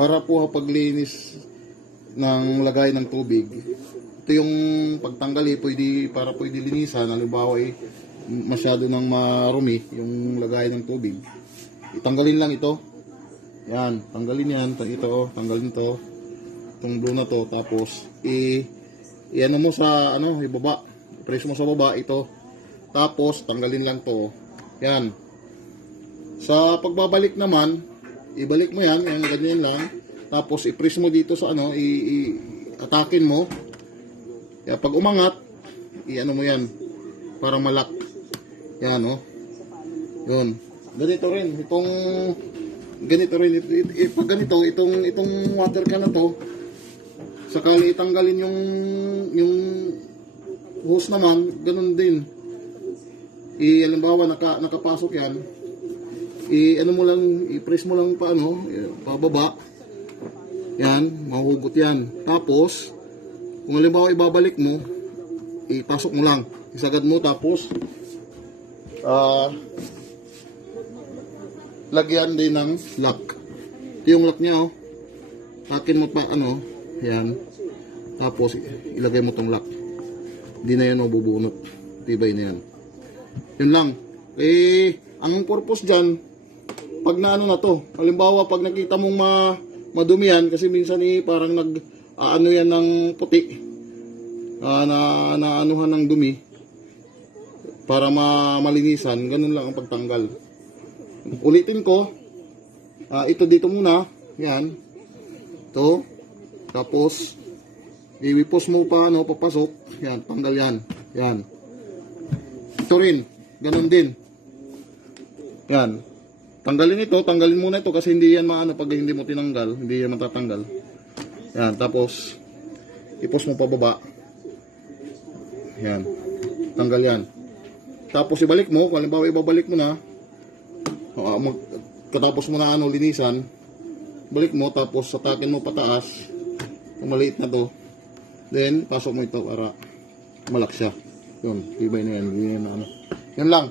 para po paglinis ng lagay ng tubig. Ito yung pagtanggal pwede linisan. Halimbawa masyado nang marumi yung lagay ng tubig. Itanggalin lang ito. Yan, tanggalin yan. Ito, tanggalin to. Itong blue na to. Tapos, i-ano mo sa, ibaba. I-press mo sa baba, ito. Tapos, tanggalin lang to. Yan. Sa pagbabalik naman, ibalik mo yan. Yan, ganyan lang. Tapos, i-press mo dito sa, atakin mo. Kaya, pag umangat, i-ano mo yan. Para malak. Yan, Yun. Ganito rin. Pag ganito, itong water can na to, sakali itanggalin yung hose naman, ganun din. Halimbawa, nakapasok yan, i-press mo lang pababa. Yan, mahugot yan. Tapos, kung halimbawa ibabalik mo, ipasok mo lang. Isagad mo, tapos, lagyan din ng lock. Ito yung lock niya, Takin mo pa, yan. Tapos, ilagay mo tong lock. Hindi na yan, bubunot. Tibay na yan. Yun lang. Anong purpose dyan? Pag na na to, halimbawa, pag nakita mong madumi yan, kasi minsan parang yan ng puti, naanuhan ng dumi, para malinisan, ganun lang ang pagtanggal. Ulitin ko, ito dito muna, yan, ito, tapos, iwipos mo pa, papasok, yan, tanggal yan, yan. Ito rin, ganun din. Yan, tanggalin ito, tanggalin muna ito, kasi hindi yan pag hindi mo tinanggal, hindi yan matatanggal. Yan, tapos, ipos mo pababa, yan, tanggal yan. Tapos ibalik mo, halimbawa ibabalik mo na, katapos mo na linisan, balik mo, tapos atakin mo pataas, yung maliit na to, then pasok mo ito para malak siya. Yun, ibay na yan, yan lang.